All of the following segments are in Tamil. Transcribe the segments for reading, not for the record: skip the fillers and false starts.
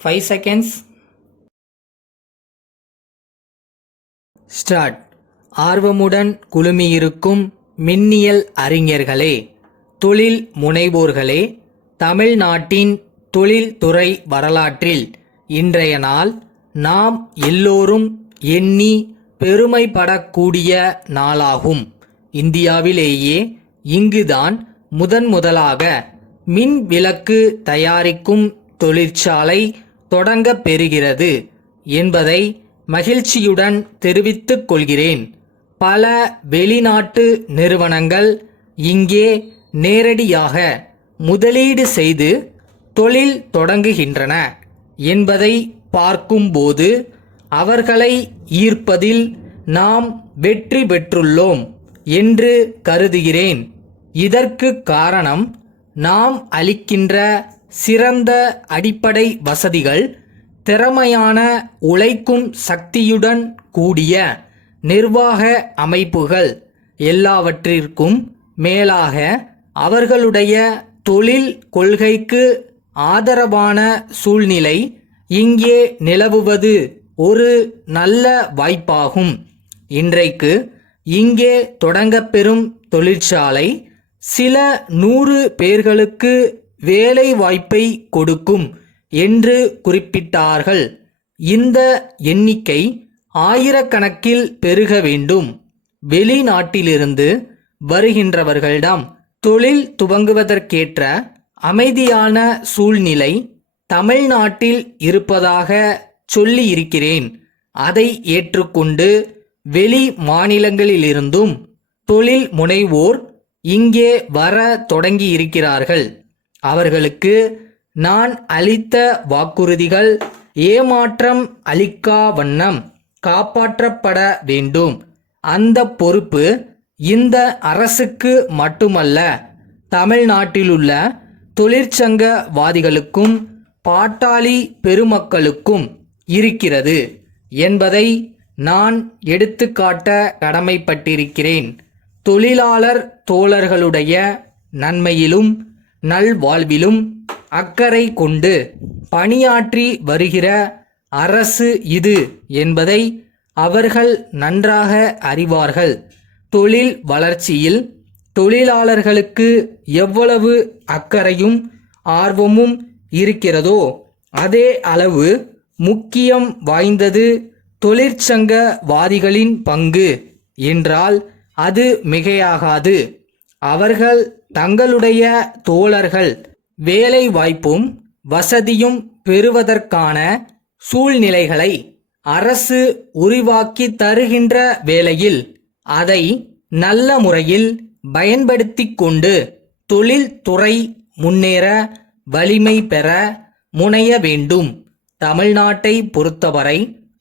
5 seconds. Start. ஆர்வமுடன் குழுமியிருக்கும் மின்னியல் அறிஞர்களே, தொழில் முனைவோர்களே, தமிழ்நாட்டின் தொழில்துறை வரலாற்றில் இன்றைய நாள் நாம் எல்லோரும் எண்ணி பெருமைப்படக்கூடிய நாளாகும். இந்தியாவிலேயே இங்குதான் முதலாக மின் விளக்கு தயாரிக்கும் தொழிற்சாலை தொடங்கப் பெறுகிறது என்பதை மகிழ்ச்சியுடன் தெரிவித்துக் கொள்கிறேன். பல வெளிநாட்டு நிறுவனங்கள் இங்கே நேரடியாக முதலீடு செய்து தொழில் தொடங்குகின்றன என்பதை பார்க்கும்போது அவர்களை ஈர்ப்பதில் நாம் வெற்றி பெற்றுள்ளோம் என்று கருதுகிறேன். இதற்கு காரணம் நாம் அளிக்கின்ற சிறந்த அடிப்படை வசதிகள், திறமையான உழைக்கும் சக்தியுடன் கூடிய நிர்வாக அமைப்புகள், எல்லாவற்றிற்கும் மேலாக அவர்களுடைய தொழில் கொள்கைக்கு ஆதரவான சூழ்நிலை இங்கே நிலவுவது ஒரு நல்ல வாய்ப்பாகும். இன்றைக்கு இங்கே தொடங்கப்பெறும் தொழிற்சாலை சில 100 பேர்களுக்கு வேலை வாய்ப்பை கொடுக்கும் என்று குறிப்பிட்டார்கள். இந்த எண்ணிக்கை ஆயிரக்கணக்கில் பெருக வேண்டும். வெளிநாட்டிலிருந்து வருகின்றவர்களிடம் தொழில் துவங்குவதற்கேற்ற அமைதியான சூழ்நிலை தமிழ்நாட்டில் இருப்பதாக சொல்லியிருக்கிறேன். அதை ஏற்றுக்கொண்டு வெளி மாநிலங்களிலிருந்தும் தொழில் முனைவோர் இங்கே வர தொடங்கியிருக்கிறார்கள். அவர்களுக்கு நான் அளித்த வாக்குறுதிகள் ஏமாற்றம் அளிக்கா வண்ணம் காப்பாற்றப்பட வேண்டும். அந்த பொறுப்பு இந்த அரசுக்கு மட்டுமல்ல, தமிழ்நாட்டிலுள்ள தொழிற்சங்கவாதிகளுக்கும் பாட்டாளி பெருமக்களுக்கும் இருக்கிறது என்பதை நான் எடுத்துக்காட்ட கடமைப்பட்டிருக்கிறேன். தொழிலாளர் தோழர்களுடைய நன்மையிலும் நல்வாழ்விலும் அக்கறை கொண்டு பணியாற்றி வருகிற அரசு இது என்பதை அவர்கள் நன்றாக அறிவார்கள். தொழில் வளர்ச்சியில் தொழிலாளர்களுக்கு எவ்வளவு அக்கறையும் ஆர்வமும் இருக்கிறதோ அதே அளவு முக்கியம் வாய்ந்தது தொழிற்சங்கவாதிகளின் பங்கு என்றால் அது மிகையாகாது. அவர்கள் தங்களுடைய தோழர்கள் வேலை வாய்ப்பும் வசதியும் பெறுவதற்கான சூழ்நிலைகளை அரசு உருவாக்கி தருகின்ற வேளையில் அதை நல்ல முறையில் பயன்படுத்தி கொண்டு தொழில்துறை முன்னேற வலிமை பெற முனைய வேண்டும். தமிழ்நாட்டை பொறுத்தவரை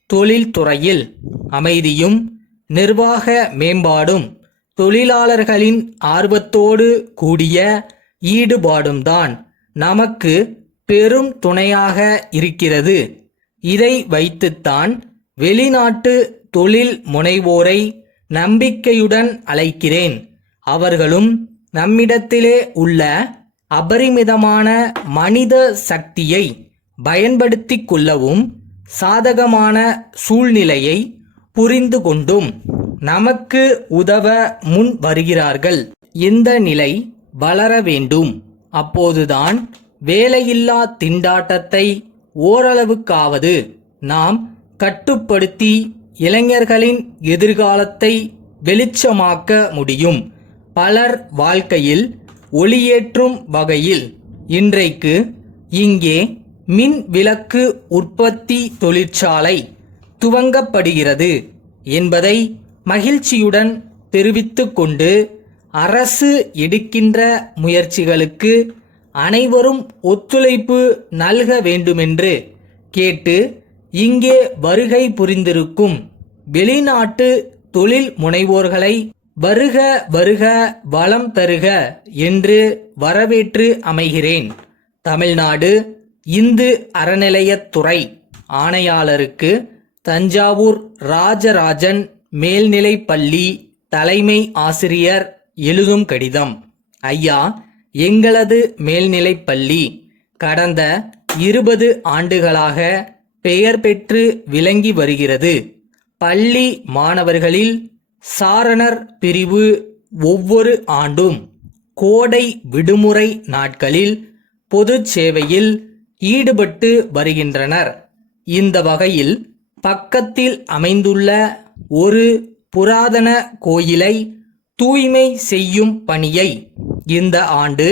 தொழில்துறையில் அமைதியும் நிர்வாக மேம்பாடும் தொழிலாளர்களின் ஆர்வத்தோடு கூடிய ஈடுபாடும் தான் நமக்கு பெரும் துணையாக இருக்கிறது. இதை வைத்துத்தான் வெளிநாட்டு தொழில் முனைவோரை நம்பிக்கையுடன் அழைக்கிறேன். அவர்களும் நம்மிடத்திலே உள்ள அபரிமிதமான மனித சக்தியை பயன்படுத்தி கொள்ளவும் சாதகமான சூழ்நிலையை புரிந்து கொண்டும் நமக்கு உதவ முன் வருகிறார்கள். இந்த நிலை வளர வேண்டும். அப்போதுதான் வேலையில்லா திண்டாட்டத்தை ஓரளவுக்காவது நாம் கட்டுப்படுத்தி இளைஞர்களின் எதிர்காலத்தை வெளிச்சமாக்க முடியும். பலர் வாழ்க்கையில் ஒளியேற்றும் வகையில் இன்றைக்கு இங்கே மின் விளக்கு உற்பத்தி தொழிற்சாலை துவங்கப்படுகிறது என்பதை மகிழ்ச்சியுடன் தெரிவித்துக் கொண்டு அரசு எடுக்கின்ற முயற்சிகளுக்கு அனைவரும் ஒத்துழைப்பு நல்க வேண்டுமென்று கேட்டு இங்கே வருகை புரிந்திருக்கும் வெளிநாட்டு தொழில் முனைவோர்களை வருக வருக வளம் தருக என்று வரவேற்று அமைகிறேன். தமிழ்நாடு இந்து அறநிலையத்துறை ஆணையாளருக்கு தஞ்சாவூர் ராஜராஜன் மேல்நிலைப்பள்ளி தலைமை ஆசிரியர் எழுதும் கடிதம். ஐயா, எங்களது மேல்நிலைப்பள்ளி கடந்த 20 ஆண்டுகளாக பெயர் பெற்று விளங்கி வருகிறது. பள்ளி மாணவர்களில் சாரணர் பிரிவு ஒவ்வொரு ஆண்டும் கோடை விடுமுறை நாட்களில் பொது சேவையில் ஈடுபட்டு வருகின்றனர். இந்த வகையில் பக்கத்தில் அமைந்துள்ள ஒரு புராதன கோயிலை தூய்மை செய்யும் பணியை இந்த ஆண்டு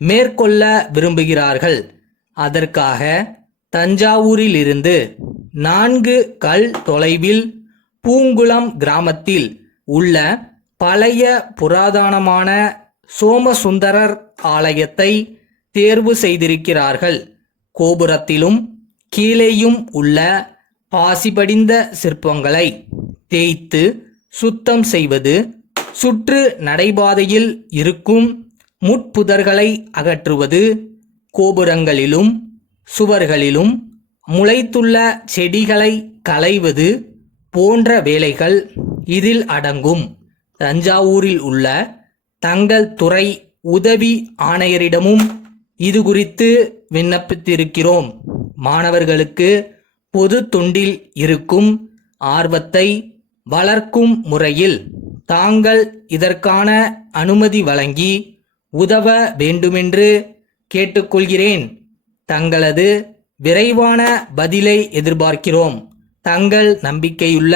மேற்கொள்ள விரும்புகிறார்கள். அதற்காக தஞ்சாவூரிலிருந்து 4 கல் தொலைவில் பூங்குளம் கிராமத்தில் உள்ள பழைய புராதனமான சோமசுந்தரர் ஆலயத்தை தேர்வு செய்திருக்கிறார்கள். கோபுரத்திலும் கீழேயும் உள்ள பாசிபடிந்த சிற்பங்களை தேய்த்து சுத்தம் செய்வது, சுற்று நடைபாதையில் இருக்கும் முட்புதர்களை அகற்றுவது, கோபுரங்களிலும் சுவர்களிலும் முளைத்துள்ள செடிகளை களைவது போன்ற வேலைகள் இதில் அடங்கும். தஞ்சாவூரில் உள்ள தங்கள் துறை உதவி ஆணையரிடமும் இது குறித்து விண்ணப்பித்திருக்கிறோம். மாணவர்களுக்கு பொது தொண்டில் இருக்கும் ஆர்வத்தை வளர்க்கும் முறையில் தாங்கள் இதற்கான அனுமதி வழங்கி உதவ வேண்டுமென்று கேட்டுக்கொள்கிறேன். தங்களது விரைவான பதிலை எதிர்பார்க்கிறோம். தங்கள் நம்பிக்கையுள்ள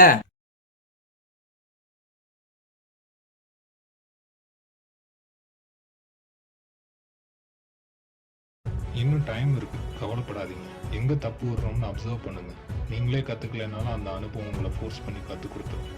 இன்னும் டைம் இருக்கு, கவலைப்படாதீங்க. எங்க தப்பு வர்றோம்னு அப்சர்வ் பண்ணுங்க. நீங்களே கத்துக்கலைனாலும் அந்த அனுபவம் உங்களை ஃபோர்ஸ் பண்ணி கற்றுக் கொடுத்துரும்.